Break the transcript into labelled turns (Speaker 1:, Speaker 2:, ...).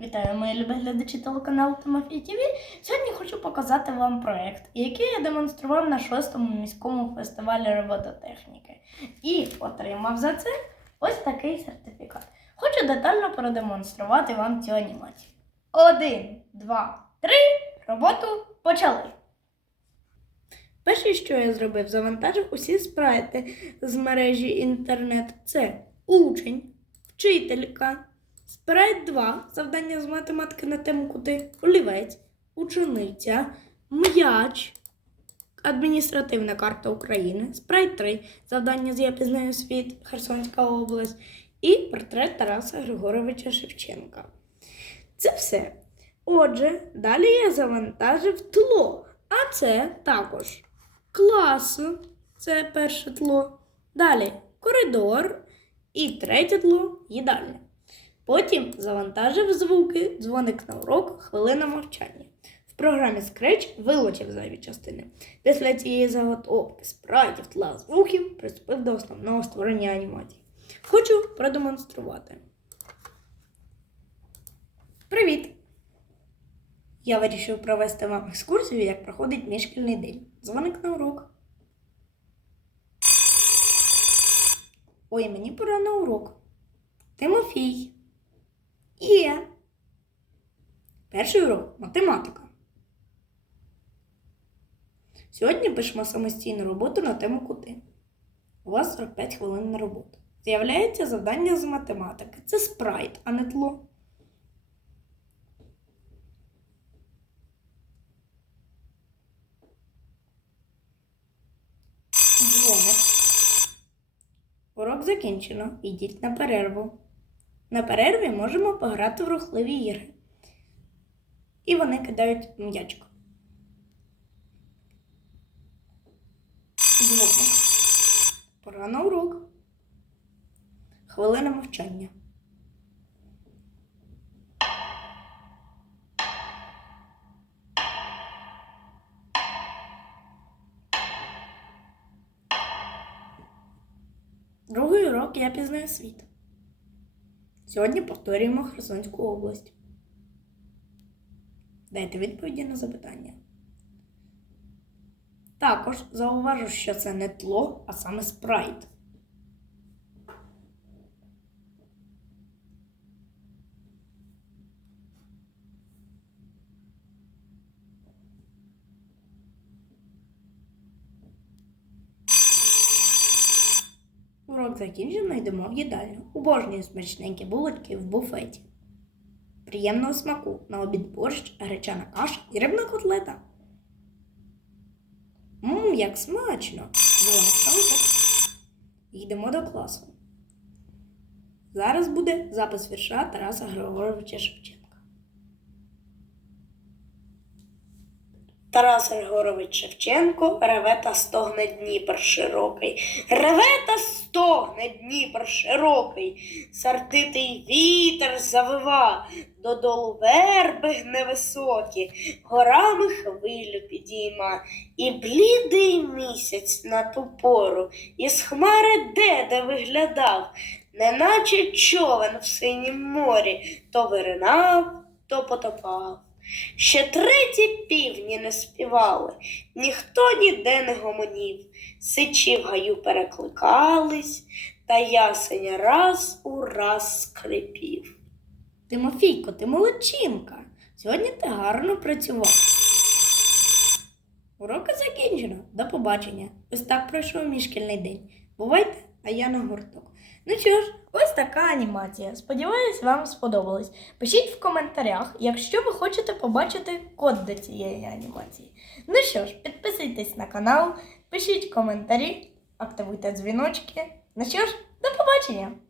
Speaker 1: Вітаю, мої любі глядачі телеканалу Тимофій ТВ. Сьогодні хочу показати вам проект, який я демонстрував на шостому міському фестивалі робототехніки. І отримав за це ось такий сертифікат. Хочу детально продемонструвати вам цю анімацію. Один, два, три. Роботу почали. Перше, що я зробив, завантажив усі спрайти з мережі інтернет. Це учень, вчителька, спрайт 2, завдання з математики на тему кути, олівець, учениця, м'яч, адміністративна карта України, спрайт 3, завдання з я пізнаю світ, Херсонська область і портрет Тараса Григоровича Шевченка. Це все. Отже, далі я завантажив тло, а це також клас, це перше тло. Далі коридор і третє тло їдальня. Потім завантажив звуки, дзвоник на урок, хвилина мовчання. В програмі Scratch вилучив зайві частини. Після цієї заготовки спрайтів тла звуків приступив до основного створення анімації. Хочу продемонструвати. Привіт! Я вирішив провести вам екскурсію, як проходить мій шкільний день. Дзвоник на урок. Ой, мені пора на урок. Тимофій. Є. Перший урок математика. Сьогодні пишемо самостійну роботу на тему кути. У вас 45 хвилин на роботу. З'являється завдання з математики. Це спрайт, а не тло. Дзвоник. Урок закінчено. Ідіть на перерву. На перерві можемо пограти в рухливі ігри. І вони кидають м'ячко. Звуки. Пора на урок. Хвилина мовчання. Другий урок я пізнаю світ. Сьогодні повторюємо Херсонську область. Дайте відповіді на запитання. Також зауважу, що це не тло, а саме спрайт. Урок закінчено, йдемо в їдальню. Обожнюю смачненькі булочки в буфеті. Приємного смаку на обід борщ, гречана каша і рибна котлета. Мм, як смачно! Йдемо до класу. Зараз буде запис вірша Тараса Григоровича Шевченка. Тарас Григорович Шевченко реве та стогне Дніпр широкий. Реве та стогне Дніпр широкий, сардитий вітер завива, додолу верби гне високі, горами хвилю підійма, і блідий місяць на ту пору, із хмари деде виглядав, неначе човен в синім морі, то виринав, то потопав. Ще треті півні не співали, ніхто ніде не гомонів, сичі в гаю перекликались, та ясень раз у раз скрипів. Тимофійко, ти молодчинка. Сьогодні ти гарно працював. Уроки закінчено. До побачення. Ось так пройшов мій шкільний день. Бувайте, а я на гурток. Ну що ж, ось така анімація. Сподіваюсь, вам сподобалось. Пишіть в коментарях, якщо ви хочете побачити код до цієї анімації. Ну що ж, підписуйтесь на канал, пишіть коментарі, активуйте дзвіночки. Ну що ж, до побачення!